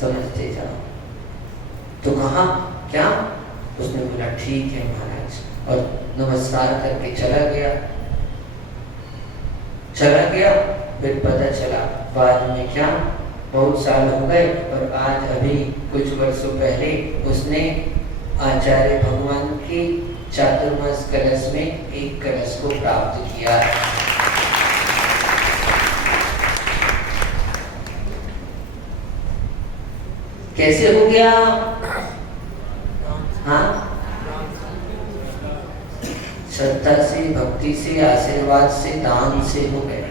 समझते जाओ। तो कहा क्या? उसने बोला ठीक है महाराज, और नमस्कार करके चला गया। फिर पता चला बाद में क्या, बहुत साल हो गए, और आज अभी कुछ वर्षों पहले उसने आचार्य भगवान की चातुर्मास कलश में एक कलश को प्राप्त किया। कैसे हो गया? हाँ, श्रद्धा से, भक्ति से, आशीर्वाद से, दान से हो गया।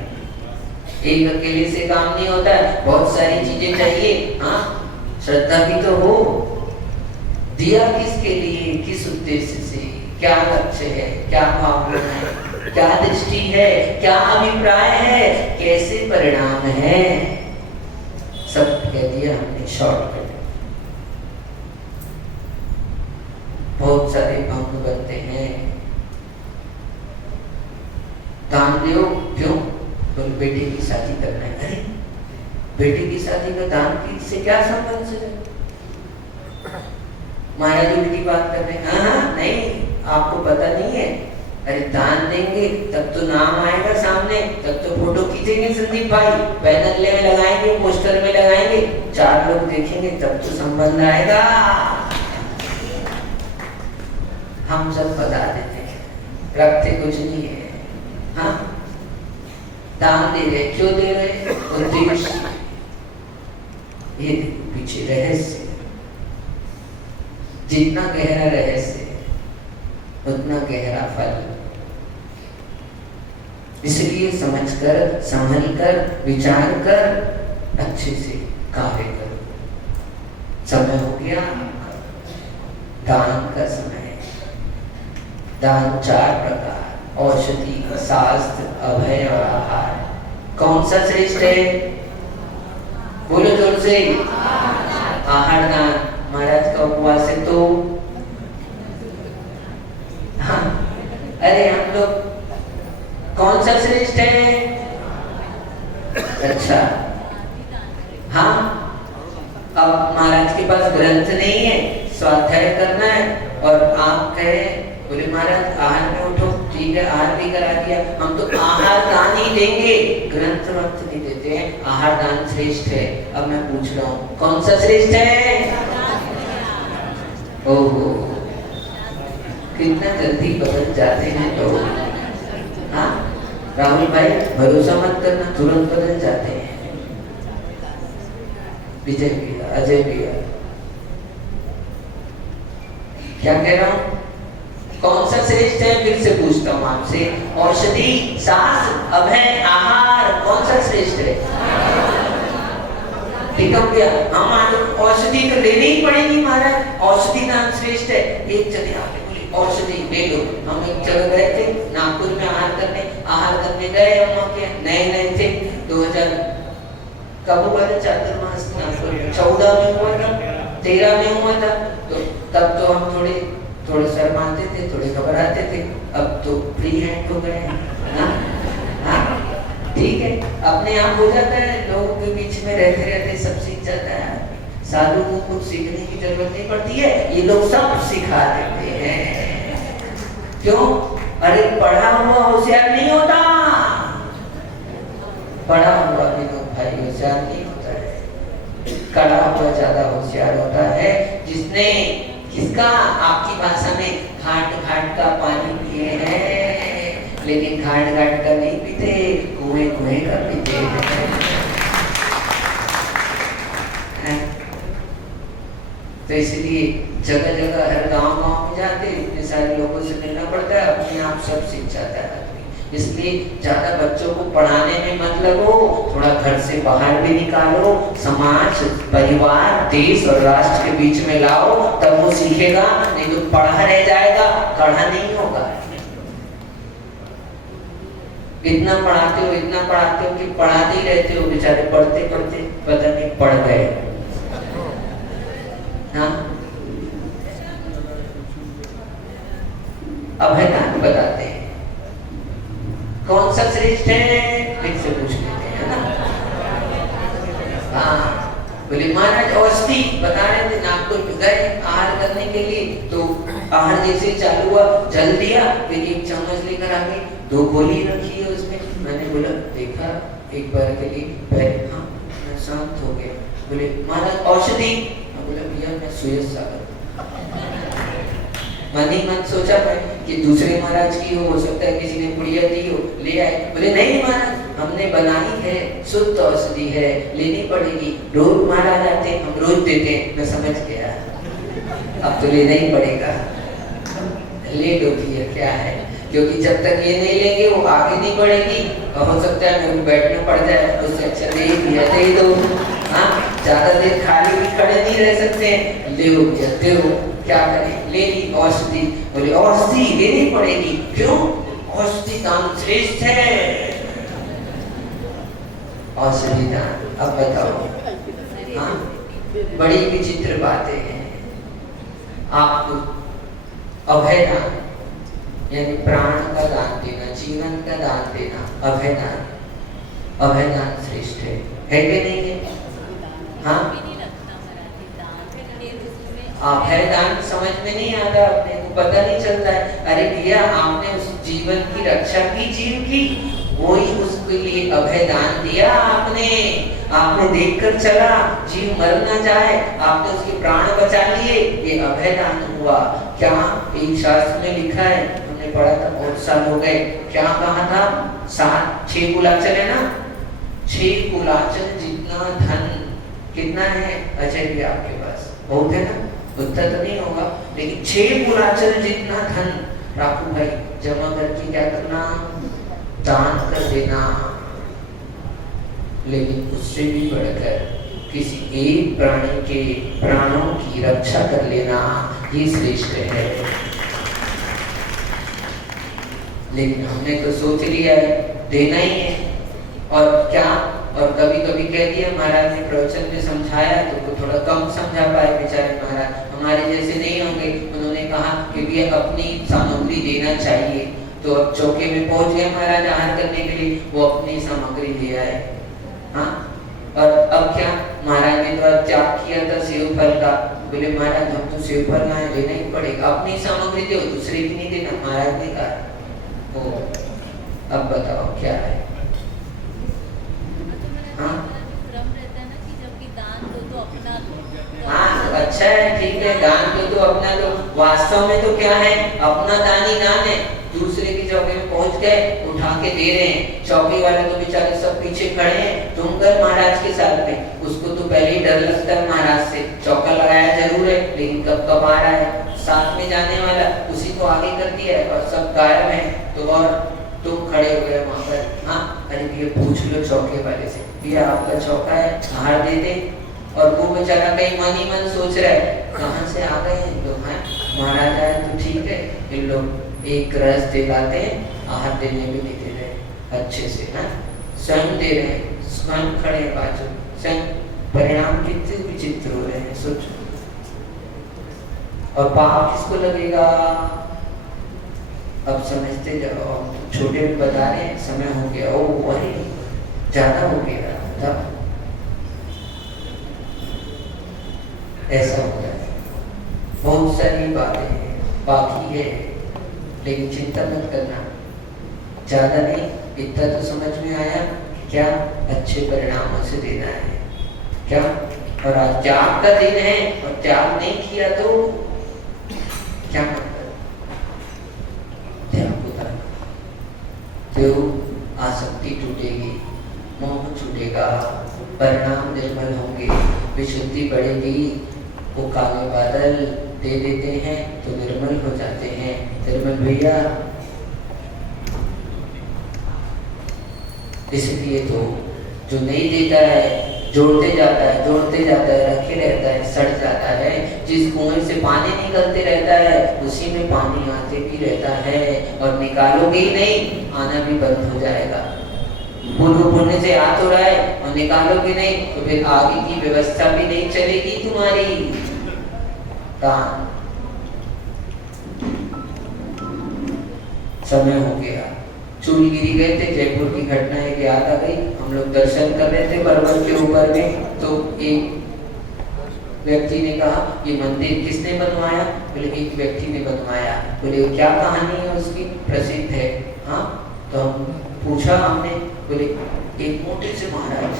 एक अकेले से काम नहीं होता है, बहुत सारी चीजें चाहिए। हाँ, श्रद्धा भी तो हो। दिया किसके लिए, किस उद्देश्य से, क्या लक्ष्य है, क्या भावना है, क्या दृष्टि है, क्या अभिप्राय है, कैसे परिणाम है, सब कह दिया हमने शॉर्टकट। बहुत सारे भंग बनते हैं। दान दो, क्यों? तो बेटे की शादी करना है। अरे बेटे की शादी का दान की से क्या संबंध है? महाराज उल्टी बात कर रहे हैं। हाँ, नहीं, आपको पता नहीं है, अरे दान देंगे तब तो नाम आएगा सामने, तब तो फोटो खींचेंगे संदीप भाई, बैनर में लगाएंगे, पोस्टर में लगाएंगे, 4 लोग देखेंगे तब तो संबंध आएगा। हम सब बता देते हैं, रखते कुछ नहीं है। हाँ, दान दे रहे, क्यों दे रहे? उद्देश्य, ये पीछे रहस्य, जितना गहरा रहस्य उतना गहरा फल। इसलिए समझकर, संभलकर, विचार कर अच्छे से कार्य करो। समय हो गया दान का समय। दान 4 प्रकार, औषधि, शास्त्र, अभय और आहार। कौन सा श्रेष्ठ है? बोलो जोर से। आहार दान। महाराज का उपवास है तो हाँ, अरे हम लोग कौन सा श्रेष्ठ है? अच्छा हाँ, अब महाराज के पास ग्रंथ नहीं है, स्वाध्याय करना है और आप कहे बोले महाराज आहार में उठो, ठीक है आहार भी करा दिया, हम तो आहार दान ही देंगे, ग्रंथ वंथ नहीं देते हैं। आहार दान श्रेष्ठ है। अब मैं पूछ रहा हूँ कौन सा श्रेष्ठ है? ओहो, कितना जल्दी बदल जाते हैं लोग। हाँ राहुल भाई, भरोसा मत करना, तुरंत बदल जाते हैं। विजय भैया, अजय भैया, क्या कह रहा हूँ? कौन सा श्रेष्ठ है? फिर से पूछता हूँ आपसे, औषधि, शास्त्र, अभय, आहार, कौन सा श्रेष्ठ है? ठीक है भैया, हम आज औषधि तो लेनी ही पड़ेगी महाराज, औषधि दान श्रेष्ठ है। एक जने आके बोले औषधि ले लो। हम एक जगह गए थे नागपुर में आहार करने गए, हम वहाँ के नए थे, 2000 कब हुआ था चातुर्मास नागपुर में? 14 में हुआ था, 13 में हुआ था। तो तब तो हम थोड़े शर्माते थे, थोड़े घबराते थे, अब तो फ्री हैंड हो गए हैं। ठीक है, अपने आप हो जाता है, लोगों के बीच में रहते रहते सब सीख जाता है। साधु को कुछ सीखने की जरूरत नहीं पड़ती है, ये लोग सब सिखा देते हैं। क्यों? अरे पढ़ा हुआ होशियार नहीं होता, पढ़ा हुआ विनोद भाई होशियार नहीं होता है, कड़ा हुआ ज्यादा होशियार होता है, जिसने किसका, आपकी भाषा में घाट का पानी पिए हैं, लेकिन घाट का नहीं पीते, कुएं का पीते हैं। तो इसलिए जगह जगह हर गांव में जाते, इतने सारे लोगों से मिलना पड़ता है, अपने आप सब सीख जाता है आदमी। इसलिए ज्यादा बच्चों को पढ़ाने में मत लगो, थोड़ा घर से बाहर भी निकालो, समाज, परिवार, देश और राष्ट्र के बीच में लाओ, तब वो सीखेगा, नहीं तो पढ़ा रह जाएगा, पढ़ा नहीं होगा। इतना पढ़ाते हो कि पढ़ाते ही रहते हो, बेचारे पढ़ते पता नहीं पढ़ गए। हाँ, अभयदान बताते हैं कौन सा श्रेष्ठ है, फिर से पूछ लेते हैं ना। हाँ बोले महाराज औषधि बता रहे थे, नागपुर में गए आहार करने के लिए, तो आहार जैसे चालू हुआ, जल दिया, फिर एक चम्मच लेकर आ गई, 2 गोली रखी है उसमें। मैंने बोला देखा एक बार के लिए, पहले हाँ मैं शांत हो गया। बोले महाराज औषधि, मैं बोला भैया मैं सुयस सागर, मन ही मन सोचा कि दूसरे महाराज की हो सकता है किसी ने पुड़िया दी हो, ले आए। बोले नहीं महाराज हमने बनाई है, शुद्ध औषधि है, लेनी पड़ेगी, रोज महाराज आते हैं, हम रोज देते हैं। मैं समझ गया अब तो लेना ही पड़ेगा, ले लो भैया क्या है, क्योंकि जब तक ये नहीं लेंगे वो आगे नहीं बढ़ेगी, और हो सकता है मेरे को बैठना पड़ जाए, उससे अच्छा ले भैया दे दो। हाँ, ज्यादा देर खाली भी खड़े नहीं रह सकते हैं, ले लो भैया दे दो, क्या करें, ले ली औषधि। बोले औषधि लेनी पड़ेगी, क्यों? औषधि दान श्रेष्ठ है, औषधि दान। अब बताओ, हाँ बड़ी विचित्र बातें हैं। आपको अभय दान यानी प्राण का दान देना, जीवन का दान देना, अभय दान श्रेष्ठ है कि नहीं है? हाँ, अभय दान समझ में नहीं आता अपने को, पता नहीं चलता है। अरे भैया आपने उस जीवन की रक्षा की, जीव की, वही उसके लिए अभय दान दिया आपने देखकर चला, जीव मर ना जाए, आपने उसके प्राण बचा लिए, ये अभय दान हुआ। क्या एक शास्त्र में लिखा है, हमने पढ़ा था बहुत साल हो गए, क्या कहा था? 6 कुलाचल है ना, 6 कुलाचल जितना धन कितना है अजय भी आपके पास? बहुत है ना, उतना तो नहीं होगा, लेकिन 6 कुलाचल जितना धन राखू भाई जमा करके क्या करना? दान कर देना। लेकिन उससे भी बढ़कर किसी एक प्राणी के प्राणों की रक्षा कर लेना, ये श्रेष्ठ है। लेकिन हमने तो सोच लिया है देना ही है, और क्या, और कभी कभी कह दिया, महाराज ने प्रवचन में समझाया तो थोड़ा कम समझा पाए बेचारे महाराज, हमारे जैसे नहीं होंगे। उन्होंने कहा कि भी अपनी सामग्री देना चाहिए, तो अब चौके में पहुंच गए महाराज आहार करने के लिए, वो अपनी सामग्री ले आए। हाँ, और अब क्या, महाराज ने तो त्याग किया था सेव फल का, बोले महाराज हम तो सेव फल लाए, लेना ही पड़ेगा, अपनी सामग्री दो, दूसरे की नहीं देना, महाराज ने कहा। अब बताओ क्या है? हाँ हाँ, अच्छा है, ठीक है, दान तो अपना दो। वास्तव में तो क्या है, अपना दान ही दान है। दूसरे की चौकी में पहुंच गए, उठा के दे रहे हैं, चौकी वाले तो बेचारे सब पीछे खड़े हैं, तुम कर महाराज के साथ में। उसको तो पहले ही डर लगता है महाराज से, चौका लगाया जरूर है, लेकिन कब आ रहा है साथ में जाने वाला, उसी को आगे कर दिया है, और सब गायब है, तो और तुम खड़े हो गए वहां पर। हाँ, अरे भैया पूछ लो चौके वाले से, भैया आपका चौका है, आहार दे दे। और वो बेचारा कहीं मन ही मन सोच रहा है, कहाँ से आ गए हैं लोग, हैं महाराज आए तो ठीक है, इन लोग एक रस दिलाते हैं, आहार देने भी नहीं दे रहे अच्छे से, हैं स्वयं दे रहे हैं, स्वयं खड़े बाजू, स्वयं परिणाम कितने विचित्र हो रहे हैं, सोचो। और पाप किसको लगेगा? अब समझते जाओ, छोटे में बता रहे हैं, समय हो गया, ओ वही ज्यादा हो गया, तब ऐसा हो जाए। बहुत सारी बातें बाकी है, लेकिन चिंता मत करना, ज्यादा नहीं, इतना तो समझ में आया क्या अच्छे परिणामों से देना है क्या। और आज त्याग का दिन है, और त्याग नहीं किया तो क्या मतलब? त्याग होता है तो आसक्ति टूटेगी, मोह छूटेगा, परिणाम निर्मल होंगे, विशुद्धि बढ़ेगी। वो काले बादल दे देते हैं तो निर्मल हो जाते हैं। निर्मल भैया, इसलिए तो जो नहीं देता है जोड़ते जाता है, रखे रहता है, सड़ जाता है। जिस कुएं से पानी निकलते रहता है उसी में पानी आते भी रहता है, और निकालोगे ही नहीं, आना भी बंद हो जाएगा। पूर्व पुण्य से आ तो रहा है और निकालोगे नहीं तो फिर आगे की व्यवस्था भी नहीं चलेगी तुम्हारी। दान समय हो गया, चूलगिरी गए थे, जयपुर की घटना एक याद आ गई। हम लोग दर्शन कर रहे थे पर्वत के ऊपर में, तो एक व्यक्ति ने कहा ये मंदिर किसने बनवाया? बोले एक व्यक्ति ने बनवाया। बोले क्या कहानी है उसकी? प्रसिद्ध है। हाँ, तो हम पूछा हमने, बोले एक मोटे से महाराज।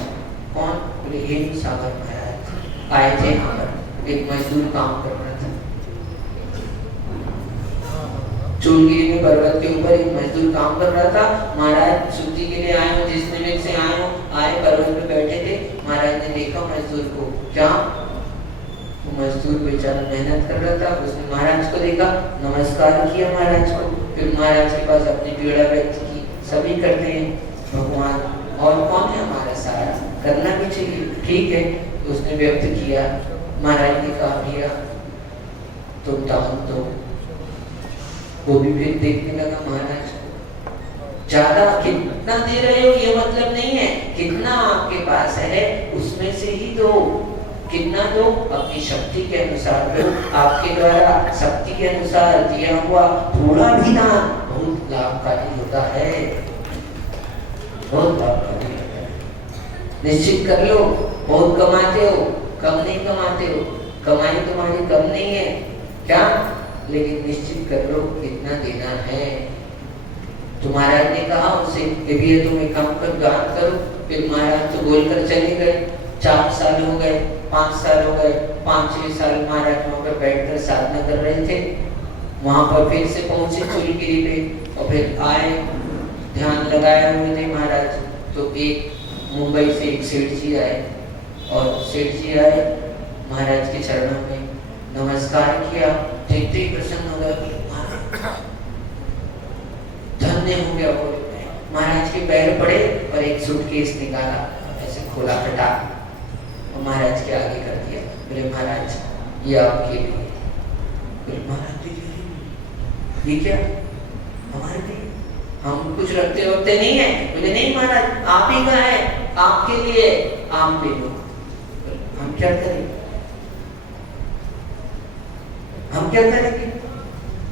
कौन? बोले हेम सागर महाराज आए थे यहाँ पर, एक मजदूर काम कर रहा था चूलगिरी में, पर्वत के ऊपर एक मजदूर काम कर रहा था। महाराज छुट्टी के लिए आए हो, जिस मिनट से आए हो, आए पर्वत पे बैठे थे। महाराज ने देखा मजदूर को, क्या वो मजदूर बेचारा मेहनत कर रहा था, उसने महाराज को देखा, नमस्कार किया महाराज को, फिर महाराज के पास अपनी पीड़ा व्यक्त की। सभी करते हैं भगवान, और कौन है हमारा सारा, करना भी चाहिए, ठीक है। उसने व्यक्त किया, महाराज ने कहा भैया तुम दान दो। वो भी फिर देखने लगा महाराज को। ज्यादा कितना दे रहे हो ये मतलब नहीं है, कितना आपके पास है उसमें से ही दो। कितना दो? अपनी शक्ति के अनुसार दो। आपके द्वारा शक्ति के अनुसार दिया हुआ थोड़ा भी दान बहुत लाभकारी होता है, बहुत लाभकारी होता है। निश्चित कर लो, बहुत कमाते हो, कम नहीं कमाते हो, कमाई तुम्हारी कम नहीं है क्या? लेकिन निश्चित कर लो कितना देना है। तो महाराज ने कहा उसे कि भैया तुम एक काम कर, दान करो। फिर महाराज तो बोलकर चले गए। 4 साल हो गए, 5 साल हो गए, 5-6 साल महाराज वहाँ पर बैठकर साधना कर रहे थे। वहाँ पर फिर से पहुंचे चूलगिरी पे और फिर आए, ध्यान लगाए हुए थे महाराज। तो एक मुंबई से एक सेठ जी आए और सेठ जी आए महाराज के चरणों में नमस्कार किया। देखते ही प्रसन्न हो गए, धन्य हो गया। वो महाराज के पैर पड़े और एक सूटकेस निकाला, ऐसे खोला फटा और महाराज के आगे कर दिया। बोले महाराज ये आपके लिए। बोले महाराज ये क्या हमारे लिए? हम कुछ रखते होते नहीं है। बोले नहीं महाराज आप ही का है, आपके लिए, आप ले लो। हम क्या करें, हम क्या करेंगे?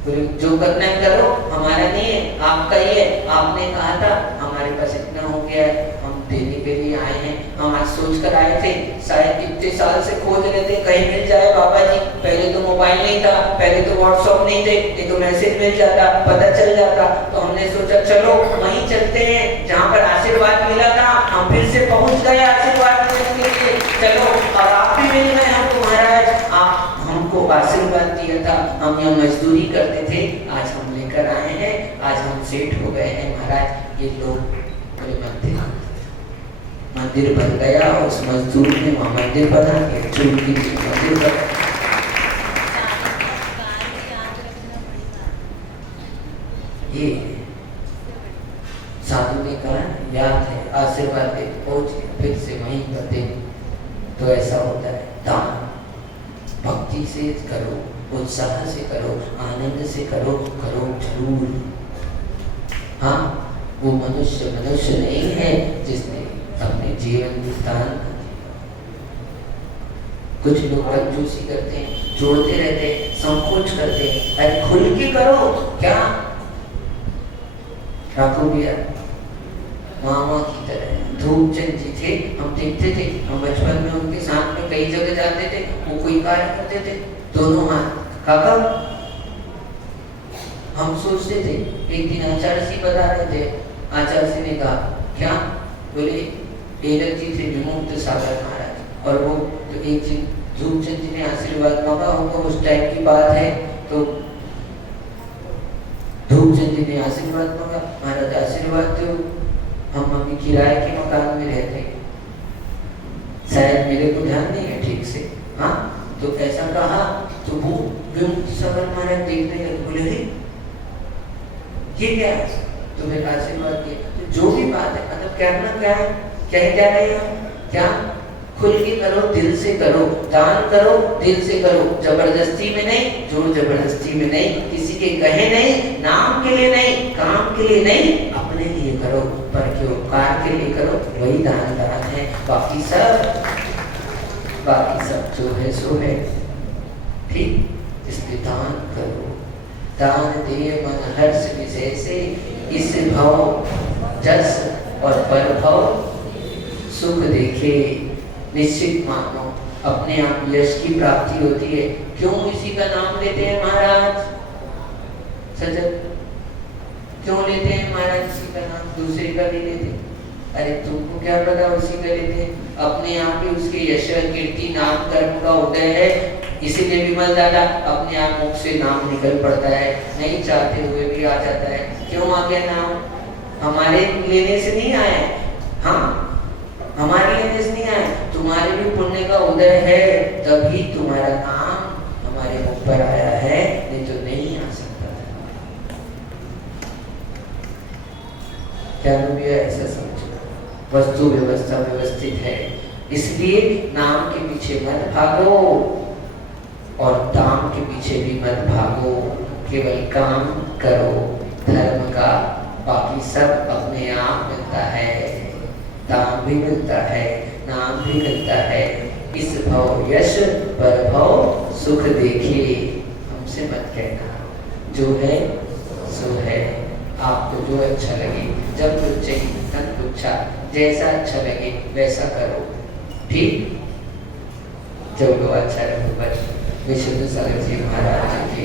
बोले जो करना है करो, हमारा नहीं है, आपका ही है। आपने कहा था, हमारे पास इतना हो गया है, हम देने के लिए आए हैं। हम आज सोच कर आए थे, शायद इतने साल से खोज रहे थे कहीं मिल जाए बाबा जी। पहले तो मोबाइल नहीं था, पहले तो व्हाट्सएप नहीं थे, ये तो मैसेज मिल जाता, पता चल जाता। तो हमने सोचा चलो वहीं चलते हैं जहाँ पर आशीर्वाद मिला था। हम फिर से पहुँच गए आशीर्वाद लेने के लिए। चलो और आप भी मिल गए हमको महाराज, आप हमको आशीर्वाद दिया था, हम यहाँ मजदूरी करते थे, आज हम लेकर आए हैं, आज हम सेठ हो गए हैं महाराज। ये लोग मंदिर बन गया, उस मजदूर ने वहाँ मंदिर बना के मंदिर बना। ये साधु ने कहा याद है, आशीर्वाद दे पहुंचे, फिर से वहीं पर दे। तो ऐसा होता है, दान भक्ति से करो, उत्साह से करो, आनंद से करो, करो जरूर। हाँ वो मनुष्य नहीं है जिसने अपने जीवन में दान कर दिया। कुछ लोग कंजूसी करते हैं, जोड़ते रहते हैं, संकोच करते हैं। अरे खुल के करो। क्या राखो भैया मामा की तरह धूपचंद जी थे, हम देखते थे, हम बचपन में उनके साथ में कई जगह जाते थे, वो कोई कार्य करते थे, दोनों हाथ काका। हम सोचते थे, एक दिन आचार्य जी बता रहे थे, आचार्य जी ने कहा क्या? बोले टेलर जी थे विमुक्त सागर महाराज, और वो तो एक दिन धूपचंद जी ने आशीर्वाद मांगा होगा, उस टाइम की बात है। तो धूपचंद जी ने आशीर्वाद मांगा, महाराज आशीर्वाद दो, हम अभी किराए के मकान में रहते हैं, शायद मेरे को ध्यान नहीं है ठीक से। हाँ तो ऐसा कहा तो वो सागर महाराज देखने लगे, बोले ये क्या है? तो मेरा आशीर्वाद दिया। तो जो भी बात है, मतलब कहना क्या है, क्या रहे हैं, क्या खुल के करो, दिल से करो, दान करो, दिल से करो, जबरदस्ती में नहीं, जोर जबरदस्ती में नहीं, किसी के कहे नहीं, नाम के लिए नहीं, काम के लिए नहीं, अपने लिए करो, पर के उपकार के लिए करो, वही दान है। बाकी सब जो है सो है, ठीक? इसलिए दान करो। दान दे मन हर्ष विषय से, इस भाव जस और पर भाव सुख देखे। निश्चित मानो अपने आप यश की प्राप्ति होती है। क्यों इसी का नाम लेते हैं महाराज? सजग क्यों लेते हैं महाराज इसी का नाम, दूसरे का नहीं लेते? अरे तुमको क्या पता उसी का लेते हैं? अपने आप ही उसके यश कीर्ति नाम कर्म का उदय है, इसीलिए विमल दादा अपने आप मुख से नाम निकल पड़ता है, नहीं चाहते हुए भी आ जाता है। क्यों आ गया नाम? हमारे लेने से नहीं आया। हाँ हमारे लेने से नहीं आया, तुम्हारे भी पुण्य का उदय है, तभी तुम्हारा नाम हमारे मुख पर आया है, नहीं तो नहीं आ सकता था। क्या लोग ऐसा समझो? वस्तु व्यवस्था व्यवस्थित है, इसलिए नाम के पीछे मत भागो और दाम के पीछे भी मत भागो। केवल काम करो धर्म का, बाकी सब अपने आप मिलता है। दाम भी मिलता है, नाम भी मिलता है। इस भव यश पर भव सुख देखे। हमसे मत कहना, जो है सो है। आपको जो अच्छा लगे, जब कुछ चाहिए, तब कुछ जैसा अच्छा लगे वैसा करो, ठीक? जो अच्छा रहो। बस विशुद्ध सागर जी महाराज की